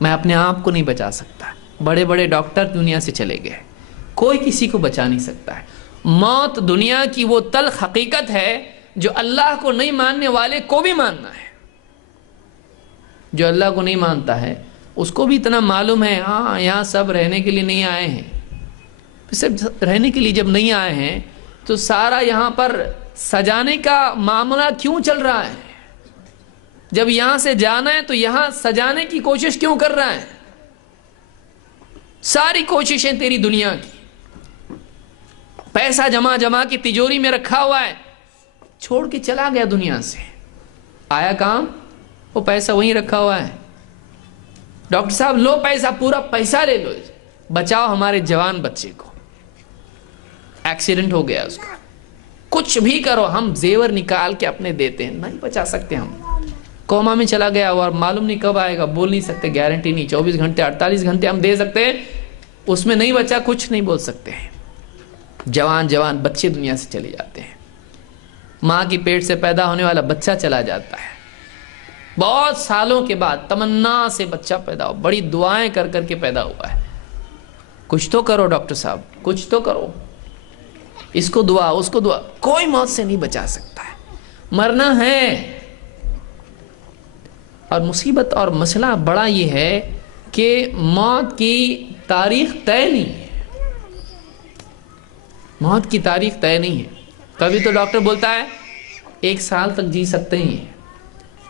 میں اپنے آپ کو نہیں بچا سکتا. بڑے بڑے ڈاکٹر دنیا سے چلے گئے, کوئی کسی کو بچا نہیں سکتا ہے. موت دنیا کی وہ تلخ حقیقت ہے جو اللہ کو نہیں ماننے والے کو بھی ماننا ہے. جو اللہ کو نہیں مانتا ہے اس کو بھی اتنا معلوم ہے, ہاں یہاں سب رہنے کے لیے نہیں آئے ہیں. صرف رہنے کے لیے جب نہیں آئے ہیں تو سارا یہاں پر سجانے کا معاملہ کیوں چل رہا ہے؟ جب یہاں سے جانا ہے تو یہاں سجانے کی کوشش کیوں کر رہا ہے؟ ساری کوششیں تیری دنیا کی, پیسہ جمع کی تجوری میں رکھا ہوا ہے, چھوڑ کے چلا گیا دنیا سے. آیا کام؟ وہ پیسہ وہیں رکھا ہوا ہے. ڈاکٹر صاحب لو پیسہ, پورا پیسہ لے لو, بچاؤ ہمارے جوان بچے کو, ایکسیڈنٹ ہو گیا اس کا. کچھ بھی کرو, ہم زیور نکال کے اپنے دیتے ہیں, نہیں بچا سکتے. ہم کوما میں چلا گیا اور معلوم نہیں کب آئے گا, بول نہیں سکتے, گارنٹی نہیں. 24 گھنٹے 48 گھنٹے ہم دے سکتے ہیں, اس میں نہیں بچا کچھ نہیں بول سکتے ہیں. جوان بچے دنیا سے چلے جاتے ہیں. ماں کی پیٹ سے پیدا ہونے والا بچہ چلا جاتا ہے, بہت سالوں کے بعد تمنا سے بچہ پیدا ہو, بڑی دعائیں کر کر کے پیدا ہوا ہے. کچھ تو کرو ڈاکٹر صاحب, کچھ تو کرو, اس کو دعا اس کو دعا. کوئی موت سے نہیں بچا سکتا ہے, مرنا ہے. اور مصیبت اور مسئلہ بڑا یہ ہے کہ موت کی تاریخ طے نہیں ہے. موت کی تاریخ طے نہیں ہے. کبھی تو ڈاکٹر بولتا ہے 1 سال تک جی سکتے ہیں,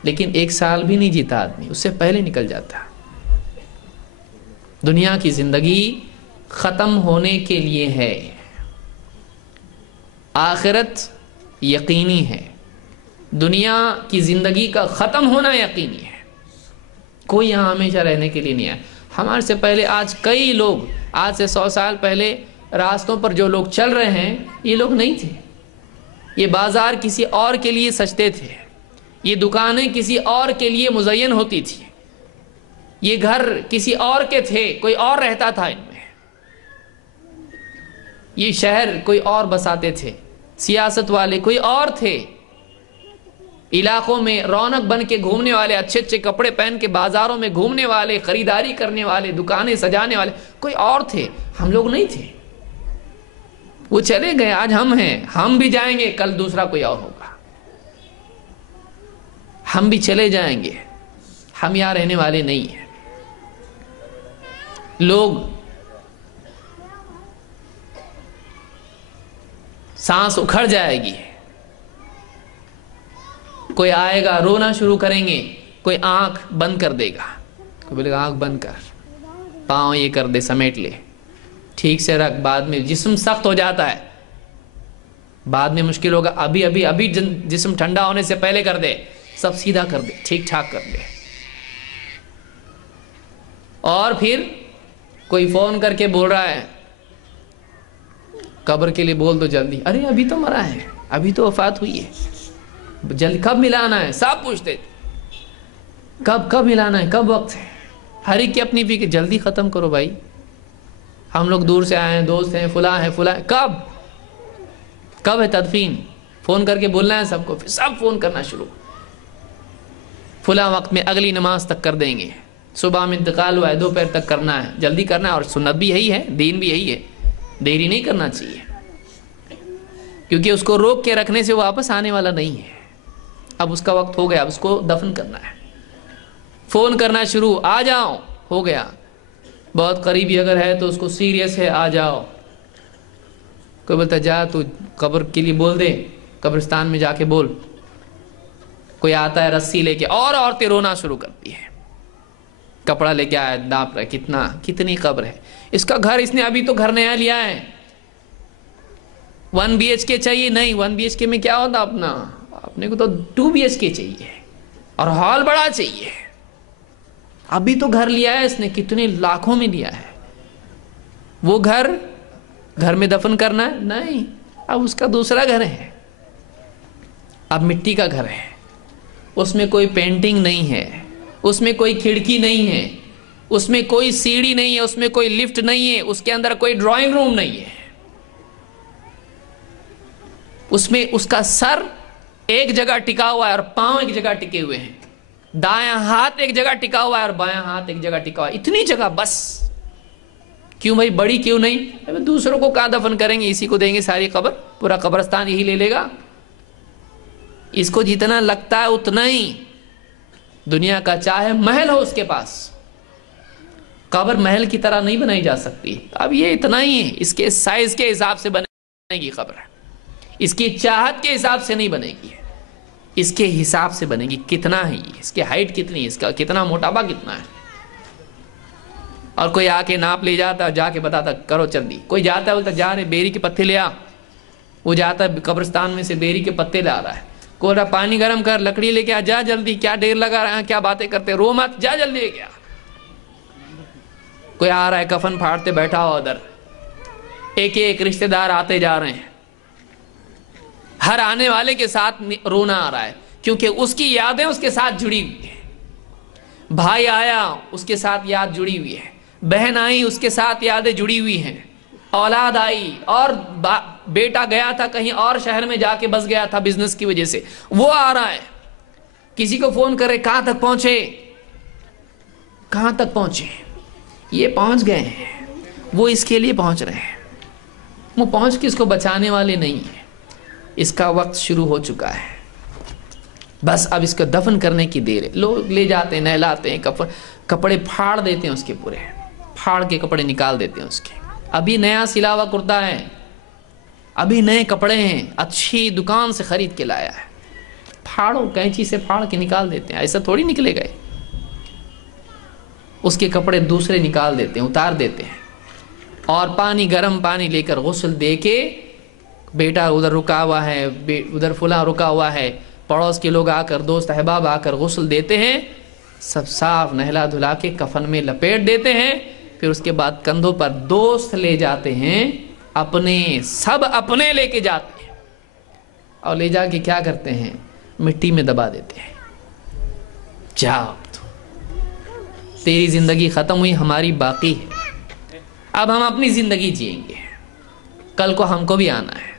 لیکن 1 سال بھی نہیں جیتا آدمی, اس سے پہلے نکل جاتا. دنیا کی زندگی ختم ہونے کے لیے ہے, آخرت یقینی ہے. دنیا کی زندگی کا ختم ہونا یقینی ہے. کوئی یہاں ہمیشہ رہنے کے لیے نہیں ہے. ہمارے سے پہلے آج کئی لوگ, آج سے 100 سال پہلے راستوں پر جو لوگ چل رہے ہیں یہ لوگ نہیں تھے. یہ بازار کسی اور کے لیے سجتے تھے, یہ دکانیں کسی اور کے لیے مزین ہوتی تھی, یہ گھر کسی اور کے تھے, کوئی اور رہتا تھا ان میں, یہ شہر کوئی اور بساتے تھے, سیاست والے کوئی اور تھے, علاقوں میں رونق بن کے گھومنے والے, اچھے اچھے کپڑے پہن کے بازاروں میں گھومنے والے, خریداری کرنے والے, دکانیں سجانے والے کوئی اور تھے, ہم لوگ نہیں تھے. وہ چلے گئے, آج ہم ہیں, ہم بھی جائیں گے, کل دوسرا کوئی اور ہوگا, ہم بھی چلے جائیں گے, ہم یہاں رہنے والے نہیں ہیں. لوگ سانس اکھڑ جائے گی, کوئی آئے گا رونا شروع کریں گے, کوئی آنکھ بند کر دے گا, کوئی بولے گا آنکھ بند کر, پاؤں یہ کر دے, سمیٹ لے, ٹھیک سے رکھ, بعد میں جسم سخت ہو جاتا ہے, بعد میں مشکل ہوگا, ابھی جسم ٹھنڈا ہونے سے پہلے کر دے, سب سیدھا کر دے, ٹھیک ٹھاک کر دے. اور پھر کوئی فون کر کے بول رہا ہے, قبر کے لیے بول دو جلدی, ارے ابھی تو مرا ہے, ابھی تو وفات ہوئی ہے, جلدی کب ملانا ہے, سب پوچھتے کب ملانا ہے, کب وقت ہے, ہر ایک کی اپنی فکر, جلدی ختم کرو بھائی, ہم لوگ دور سے آئے ہیں, دوست ہیں, فلاں ہیں, کب ہے تدفین, فون کر کے بولنا ہے سب کو, پھر سب فون کرنا شروع, فلاں وقت میں اگلی نماز تک کر دیں گے, صبح میں انتقال ہوا ہے, دوپہر تک کرنا ہے, جلدی کرنا ہے. اور سنت بھی یہی ہے, دین بھی یہی ہے, دیری نہیں کرنا چاہیے, کیونکہ اس کو روک کے رکھنے سے واپس آنے والا نہیں ہے. اب اس کا وقت ہو گیا, اب اس کو دفن کرنا ہے, فون کرنا شروع, آ جاؤ, ہو گیا. بہت قریبی اگر ہے تو اس کو سیریس ہے, آ جاؤ. کوئی بولتا جا تو قبر کے لیے بول دے, قبرستان میں جا کے بول. کوئی آتا ہے رسی لے کے, اور عورتیں رونا شروع کرتی ہیں, کپڑا لے کے آیا, ناپ رہا کتنی قبر ہے, اس کا گھر, اس نے ابھی تو گھر نیا لیا ہے, 1 BHK چاہیے, نہیں 1 BHK میں کیا ہوتا, اپنے کو تو 2 BHK چاہیے, اور ہال بڑا چاہیے. ابھی تو گھر لیا ہے اس نے, کتنے لاکھوں میں لیا ہے. وہ گھر میں دفن کرنا ہے, نہیں, اب اس کا دوسرا گھر ہے, اب مٹی کا گھر ہے, اس میں کوئی پینٹنگ نہیں ہے, اس میں کوئی کھڑکی نہیں ہے, اس میں کوئی سیڑھی نہیں ہے, اس میں کوئی لفٹ نہیں ہے, اس کے اندر کوئی ڈرائنگ روم نہیں ہے, اس میں اس کا سر ایک جگہ ٹکا ہوا ہے اور پاؤں ایک جگہ ٹکے ہوئے ہیں. दायां हाथ एक जगह टिका हुआ है और बायां हाथ एक जगह टिका हुआ है, इतनी जगह बस। क्यों भाई, बड़ी क्यों नहीं? अबे दूसरों को कहां दफन करेंगे, इसी को देंगे सारी कब्र, पूरा कब्रिस्तान यही ले लेगा। इसको जितना लगता है उतना ही। दुनिया का चाहे महल हो उसके पास, कब्र महल की तरह नहीं बनाई जा सकती। अब ये इतना ही है, इसके साइज के हिसाब से बनेगी कब्र, इसकी चाहत के हिसाब से नहीं बनेगी, इसके हिसाब से बनेगी। कितना है ये, इसकी हाइट कितनी है, इसका कितना मोटापा कितना है। और कोई आके नाप ले जाता, जाके बताता करो जल्दी। कोई जाता है बोलता जा रहे बेरी के पत्ते ले आ, वो जाता है कब्रिस्तान में से बेरी के पत्ते ला रहा है। कोई रहा पानी गर्म कर, लकड़ी लेके आ, जा जल्दी, क्या देर लगा रहा है, क्या बातें करते, रो मत, जा जल्दी लेके आ। कोई आ रहा है कफन फाड़ते बैठा हो उधर, एक एक रिश्तेदार आते जा रहे हैं, हर आने वाले के साथ रोना आ रहा है, क्योंकि उसकी यादें उसके साथ जुड़ी हुई है। भाई आया उसके साथ याद जुड़ी हुई है, बहन आई उसके साथ यादें जुड़ी हुई हैं, औलाद आई, और बेटा गया था कहीं और शहर में जाके बस गया था बिजनेस की वजह से, वो आ रहा है। किसी को फोन करे, कहां तक पहुंचे, कहां तक पहुंचे, ये पहुंच गए हैं, वो इसके लिए पहुंच रहे हैं, वो पहुंच के इसको बचाने वाले नहीं है। इसका वक्त शुरू हो चुका है, बस अब इसको दफन करने की देर है। लोग ले जाते हैं, नहलाते हैं, कपड़े फाड़ देते हैं उसके, पूरे फाड़ के कपड़े निकाल देते हैं उसके। अभी नया सिला हुआ कुर्ता है, अभी नए कपड़े हैं, अच्छी दुकान से खरीद के लाया है, फाड़ो, कैंची से फाड़ के निकाल देते हैं। ऐसा थोड़ी निकलेगा, उसके कपड़े दूसरे निकाल देते हैं, उतार देते हैं, और पानी, गर्म पानी लेकर गुस्ल दे के, बेटा उधर रुका हुआ है, उधर फुला रुका हुआ है, पड़ोस के लोग आकर, दोस्त अहबाब आकर गुस्ल देते हैं, सब साफ नहला धुला के कफन में लपेट देते हैं। फिर उसके बाद कंधों पर दोस्त ले जाते हैं अपने, सब अपने लेके जाते हैं, और ले जाके क्या करते हैं, मिट्टी में दबा देते हैं। जाओ तेरी जिंदगी खत्म हुई, हमारी बाकी है, अब हम अपनी जिंदगी जिएंगे, कल को हमको भी आना है।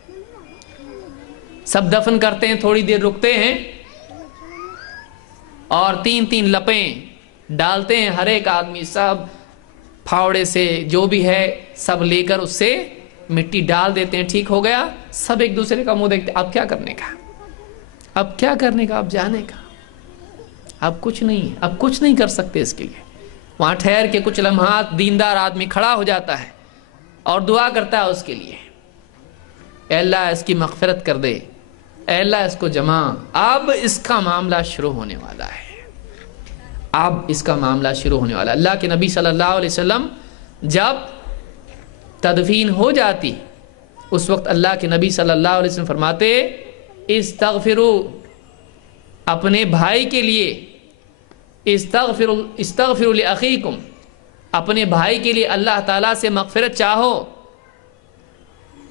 सब दफन करते हैं, थोड़ी देर रुकते हैं, और 3-3 लपें डालते हैं, हर एक आदमी सब फावड़े से जो भी है सब लेकर उससे मिट्टी डाल देते हैं। ठीक हो गया, सब एक दूसरे का मुंह देखते, अब क्या करने का, अब क्या करने का, अब जाने का, अब कुछ नहीं, अब कुछ नहीं कर सकते इसके लिए। वहां ठहर के कुछ लम्हात दीनदार आदमी खड़ा हो जाता है और दुआ करता है उसके लिए, ऐ अल्लाह इसकी मग़फ़िरत कर दे, ऐ अल्लाह इसको जमा। अब इसका मामला शुरू होने वाला है, अब इसका मामला शुरू होने वाला है। अल्लाह के नबी सल्लल्लाहु अलैहि वसल्लम जब तदफीन हो जाती, उस वक्त अल्लाह के नबी सल्लल्लाहु अलैहि वसल्लम फरमाते, इस्तग़फ़िरू, अपने भाई के लिए, इस्तग़फ़िरू लिअख़ीकुम, अपने भाई के लिए अल्लाह ताला से मग़फ़िरत चाहो,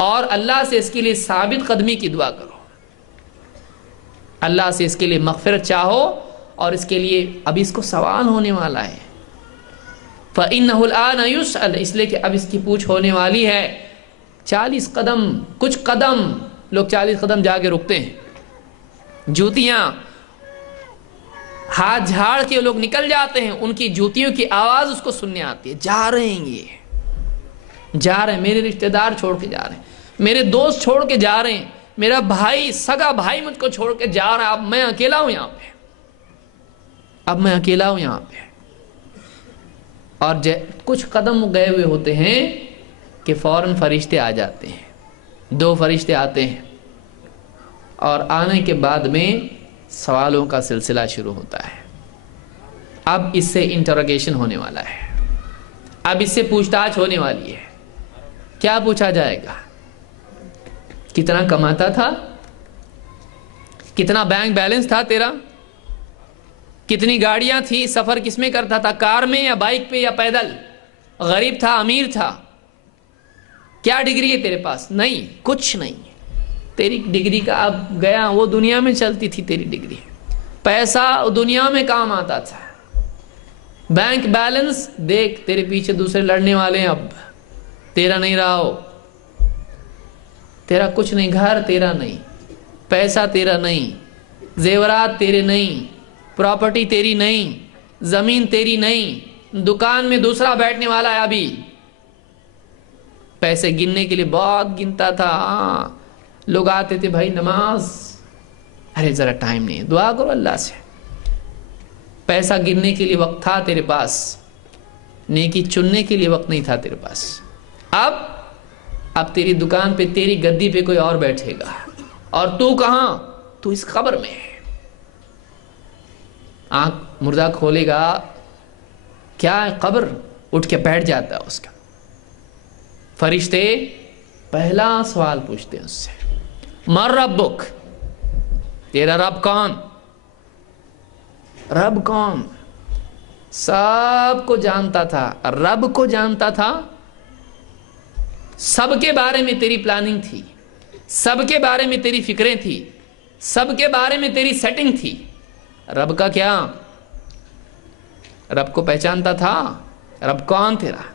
और अल्लाह से इसके लिए साबित कदमी की दुआ करो। अल्लाह से इसके लिए मग़फ़िरत चाहो, और इसके लिए अब इसको सवाल होने वाला है। फ़इन्नहु अल-आन युसअल, इसलिए कि अब इसकी पूछ होने वाली है। 40 कदम, कुछ कदम लोग 40 कदम जाके रुकते हैं, जूतियां हाथ झाड़ के लोग निकल जाते हैं, उनकी जूतियों की आवाज़ उसको सुनने आती है। जा रहे हैं, ये जा रहे हैं, मेरे रिश्तेदार छोड़ के जा रहे हैं, मेरे दोस्त छोड़ के जा रहे हैं, मेरा भाई, सगा भाई मुझको छोड़ के जा रहा है, अब मैं अकेला हूं यहाँ पे, अब मैं अकेला हूं यहाँ पे। और कुछ कदम गए हुए होते हैं कि फौरन फरिश्ते आ जाते हैं, 2 फरिश्ते आते हैं, और आने के बाद में सवालों का सिलसिला शुरू होता है। अब इससे इंटरोगेशन होने वाला है, अब इससे पूछताछ होने वाली है। क्या पूछा जाएगा, कितना कमाता था, कितना बैंक बैलेंस था तेरा, कितनी गाड़ियां थी, सफर किसमें करता था, कार में या बाइक पे या पैदल, गरीब था अमीर था, क्या डिग्री है तेरे पास, नहीं कुछ नहीं, तेरी डिग्री का अब गया, वो दुनिया में चलती थी तेरी डिग्री, पैसा दुनिया में काम आता था। बैंक बैलेंस देख, तेरे पीछे दूसरे लड़ने वाले हैं, अब तेरा नहीं रहा हो, तेरा कुछ नहीं, घर तेरा नहीं, पैसा तेरा नहीं, जेवरात तेरे नहीं, प्रॉपर्टी तेरी नहीं, जमीन तेरी नहीं, दुकान में दूसरा बैठने वाला है अभी। पैसे गिनने के लिए बहुत गिनता था। लोग आते थे, भाई नमाज, अरे जरा टाइम नहीं है, दुआ करो अल्लाह से। पैसा गिनने के लिए वक्त था तेरे पास, नेकी चुनने के लिए वक्त नहीं था तेरे पास। अब तेरी दुकान पे, तेरी गद्दी पे कोई और बैठेगा, और तू कहां? तू इस कब्र में है। आंख मुर्दा खोलेगा, क्या है कब्र? उठ के बैठ जाता है उसका। फरिश्ते पहला सवाल पूछते हैं उससे, मर रब्बुक, तेरा रब कौन? रब कौन? सबको जानता था, रब को जानता था। सबके बारे में तेरी प्लानिंग थी, सबके बारे में तेरी फिक्रें थी, सबके बारे में तेरी सेटिंग थी। रब का क्या? रब को पहचानता था? रब कौन तेरा?